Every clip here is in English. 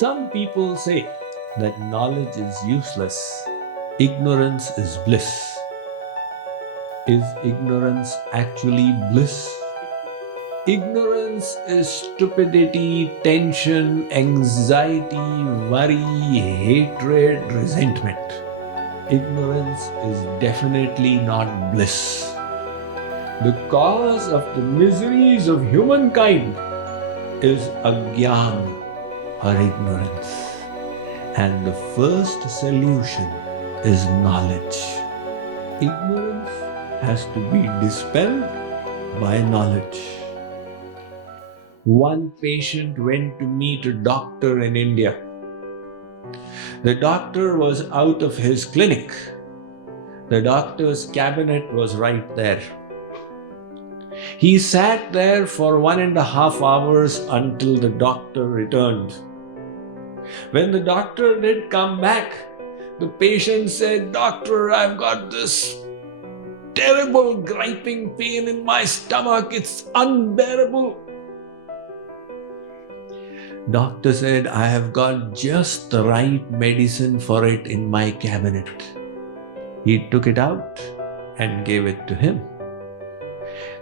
Some people say that knowledge is useless, ignorance is bliss. Is ignorance actually bliss? Ignorance is stupidity, tension, anxiety, worry, hatred, resentment. Ignorance is definitely not bliss. The cause of the miseries of humankind is agyan or ignorance. And the first solution is knowledge. Ignorance has to be dispelled by knowledge. One patient went to meet a doctor in India. The doctor was out of his clinic. The doctor's cabinet was right there. He sat there for 1.5 hours until the doctor returned. When the doctor did come back, the patient said, "Doctor, I've got this terrible griping pain in my stomach. It's unbearable." Doctor said, "I have got just the right medicine for it in my cabinet." He took it out and gave it to him.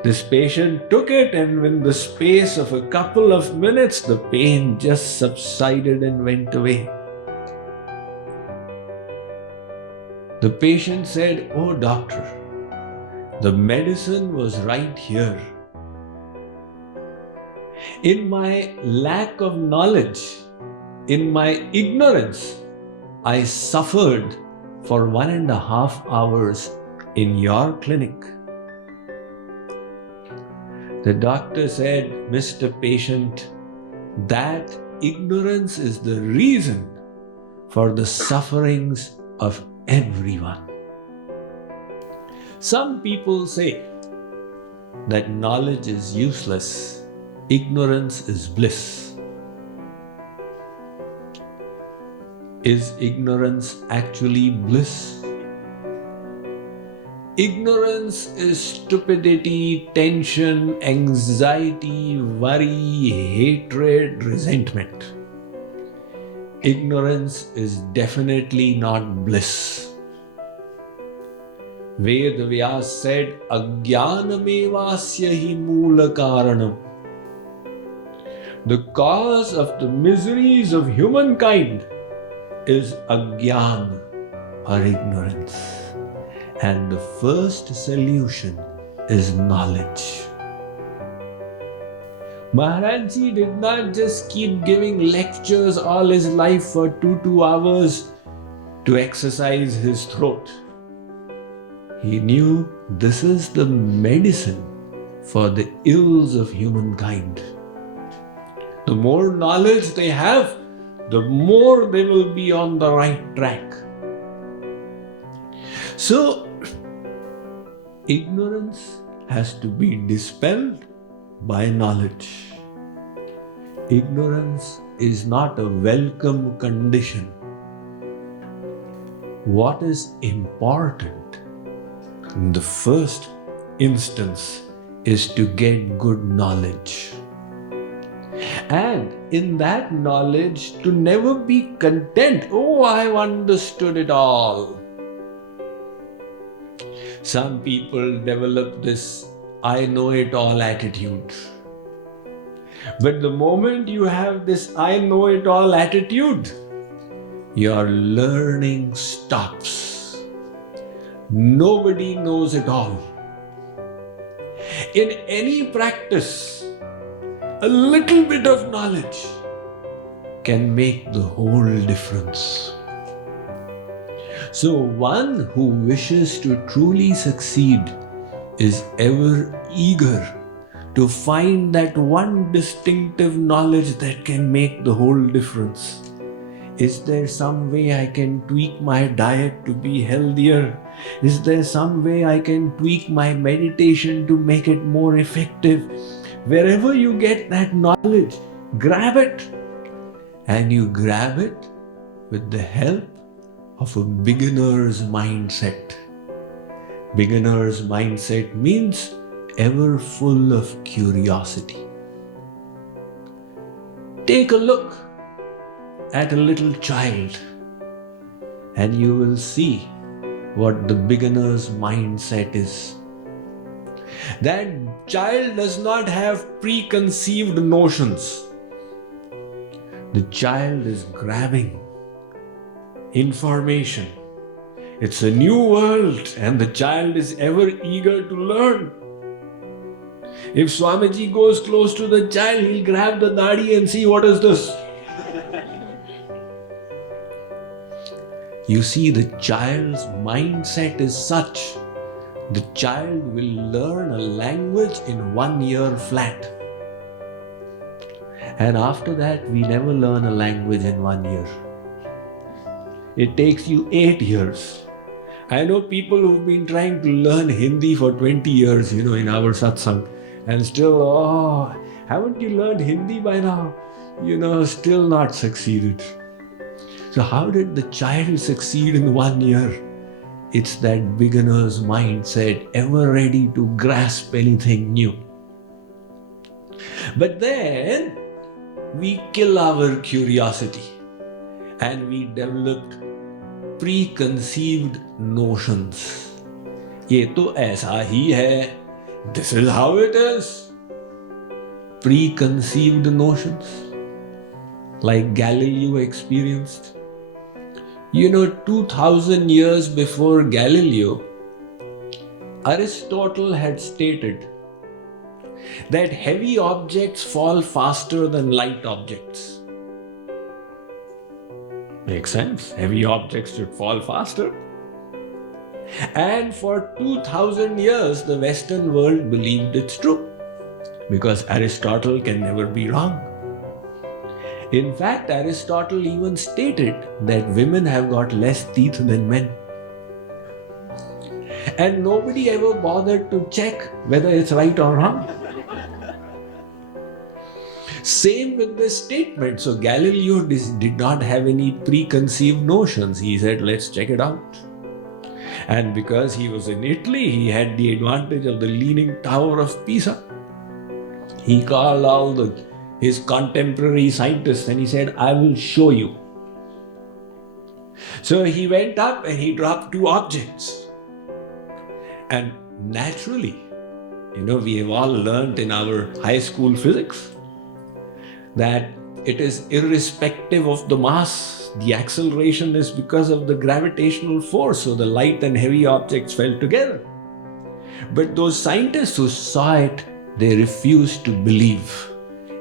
This patient took it, and in the space of a couple of minutes, the pain just subsided and went away. The patient said, "Oh, doctor, the medicine was right here. In my lack of knowledge, in my ignorance, I suffered for 1.5 hours in your clinic." The doctor said, "Mr. Patient, that ignorance is the reason for the sufferings of everyone." Some people say that knowledge is useless, ignorance is bliss. Is ignorance actually bliss? Ignorance is stupidity, tension, anxiety, worry, hatred, resentment. Ignorance is definitely not bliss. Ved Vyas said, "Agyanamevasya hi moola karanam." The cause of the miseries of humankind is agyan or ignorance. And the first solution is knowledge. Maharaj Ji did not just keep giving lectures all his life for 2 hours to exercise his throat. He knew this is the medicine for the ills of humankind. The more knowledge they have, the more they will be on the right track. So, ignorance has to be dispelled by knowledge. Ignorance is not a welcome condition. What is important in the first instance is to get good knowledge. And in that knowledge, to never be content. "Oh, I've understood it all." Some people develop this "I know it all" attitude. But the moment you have this "I know it all" attitude, your learning stops. Nobody knows it all. In any practice, a little bit of knowledge can make the whole difference. So one who wishes to truly succeed is ever eager to find that one distinctive knowledge that can make the whole difference. Is there some way I can tweak my diet to be healthier? Is there some way I can tweak my meditation to make it more effective? Wherever you get that knowledge, grab it. And you grab it with the help of a beginner's mindset. Beginner's mindset means ever full of curiosity. Take a look at a little child and you will see what the beginner's mindset is. That child does not have preconceived notions. The child is grabbing information. It's a new world and the child is ever eager to learn. If Swamiji goes close to the child, he'll grab the dadi and see what is this. You see, the child's mindset is such. The child will learn a language in 1 year flat. And after that, we never learn a language in 1 year. It takes you 8 years. I know people who've been trying to learn Hindi for 20 years, in our satsang. And still, haven't you learned Hindi by now? Still not succeeded. So how did the child succeed in 1 year? It's that beginner's mindset, ever ready to grasp anything new. But then we kill our curiosity and we developed preconceived notions. ये तो ऐसा ही है. This is how it is. Preconceived notions, like Galileo experienced. 2000 years before Galileo, Aristotle had stated that heavy objects fall faster than light objects. Makes sense. Heavy objects should fall faster. And for 2000 years, the Western world believed it's true, because Aristotle can never be wrong. In fact, Aristotle even stated that women have got less teeth than men. And nobody ever bothered to check whether it's right or wrong. Same with this statement. So Galileo did not have any preconceived notions. He said, let's check it out. And because he was in Italy, he had the advantage of the Leaning Tower of Pisa. He called all his contemporary scientists and he said, I will show you. So he went up and he dropped 2 objects. And naturally, we have all learned in our high school physics that it is irrespective of the mass. The acceleration is because of the gravitational force. So the light and heavy objects fell together. But those scientists who saw it, they refused to believe.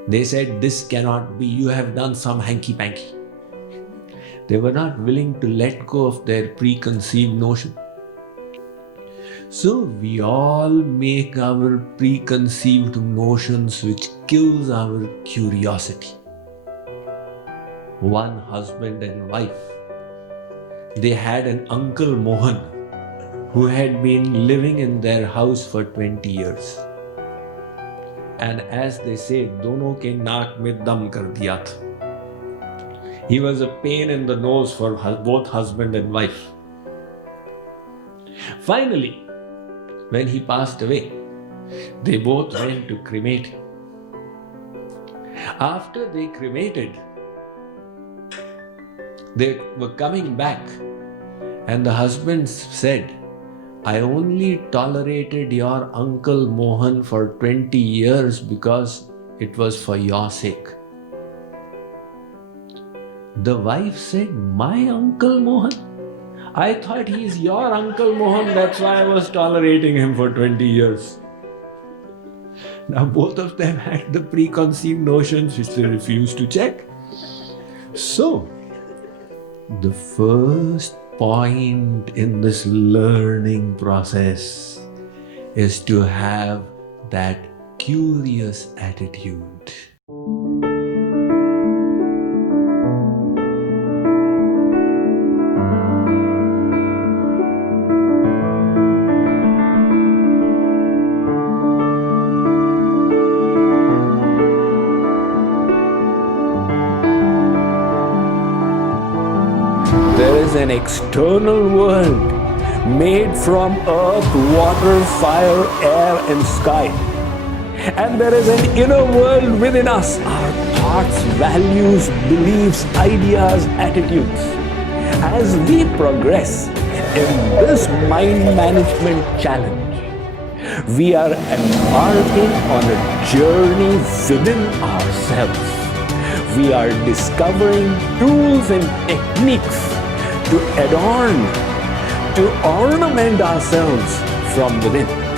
They said, this cannot be, you have done some hanky-panky. They were not willing to let go of their preconceived notion. So we all make our preconceived notions which kills our curiosity. One husband and wife, they had an Uncle Mohan who had been living in their house for 20 years. And as they say, dono ke naak mein dam kar diya tha. He was a pain in the nose for both husband and wife. Finally, when he passed away, they both went to cremate him. After they cremated, they were coming back and the husband said, I only tolerated your Uncle Mohan for 20 years because it was for your sake. The wife said, my Uncle Mohan? I thought he's your Uncle Mohan, that's why I was tolerating him for 20 years. Now both of them had the preconceived notions which they refused to check. So, the first point in this learning process is to have that curious attitude. There is an external world made from earth, water, fire, air and sky. And there is an inner world within us, our thoughts. thoughts, values, beliefs, ideas, attitudes. As we progress in this mind management challenge, we are embarking on a journey within ourselves. We are discovering tools and techniques to adorn, to ornament ourselves from within.